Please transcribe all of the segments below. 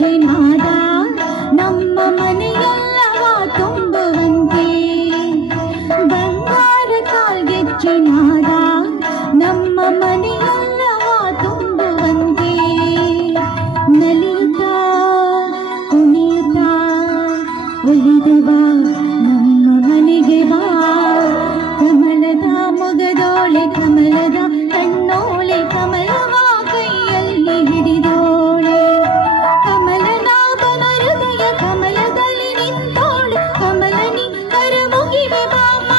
ಗೆಜ್ಜೆನಾದ ನಮ್ಮ ಮನೆಯೆಲ್ಲವ ತುಂಬುವಂತೆ. ಬಂಗಾರ ಕಾಲ್ಗೆಜ್ಜೆನಾದ ನಮ್ಮ ಮನೆಯೆಲ್ಲವ ತುಂಬುವಂತೆ. ನಲಿಯುತ್ತಾ ಕುಣಿಯುತ್ತಾ ಒಲಿದು ಬಾ ನಮ್ಮ ಮನೆಗೆ ಬಾ. ಕಮಲದ ಮೊಗದೋಳೆ ಕಮಲದ ಕಣ್ಣೋಳೆ ಕಮಲವ ಕೈಯಲ್ಲಿ ಹಿಡಿದೋಳೆ. ಕಮಲನಾಭನ ಹೃದಯ ಕಮಲದಲ್ಲಿ ನಿಂತೋಳೆ. ಕಮಲನಿ ಕರ ಮುಗಿವೆ ಬಾಮ.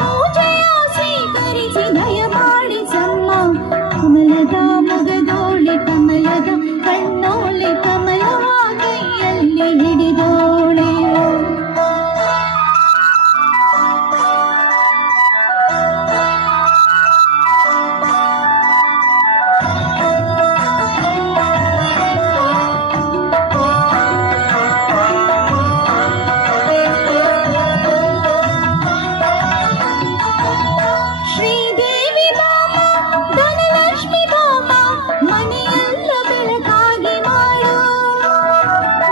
ಪೂಜೆಯ ಸ್ವೀಕರಿಸಿ ದಯ ಮಾಡಿಸಮ್ಮ. ಕಮಲದ ಮೊಗದೋಳೆ ಕಮಲದ ಕಣ್ಣೋಳೆ ಕಮಲವ ಕೈಯಲ್ಲಿ ಹಿಡಿದೋಳೆ. ಶ್ರೀದೇವಿ ಬಾಮ ಧನಲಕ್ಷ್ಮಿ ಬಾಮ ಮನೆಯೆಲ್ಲ ಬೆಳಕಾಗಿ ಮಾಡು.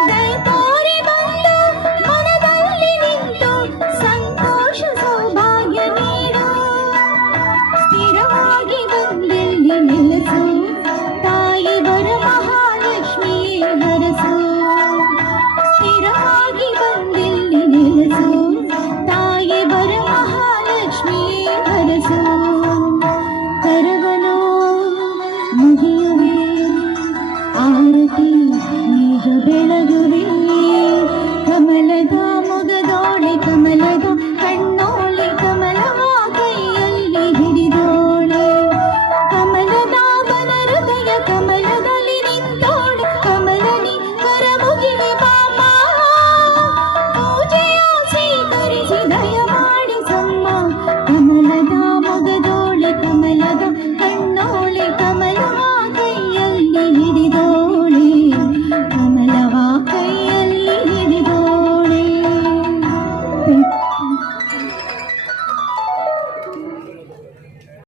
ದಯತೋರಿ ಬಂದು ಮನದಲ್ಲಿ ನಿಂತು ಸಂತೋಷ ಸೌಭಾಗ್ಯ ನೀಡು. ಸ್ಥಿರವಾಗಿ ಬಂದಿಲ್ಲಿ ನೆಲೆಸು ತಾಯಿ ಬರ ಮಹಾಲಕ್ಷ್ಮಿಯೇ ಹರಸು. ಸ್ಥಿರವಾಗಿ ಬಂದಿಲ್ಲಿ ನೆಲೆಸು ತಾಯಿ ಬರ ಮಹಾಲಕ್ಷ್ಮಿಯೇ ಹರಸು. ಕರವನು ಮುಗಿಯುವೆ ಆರತಿ ಈಗ ಬೆಳಗು.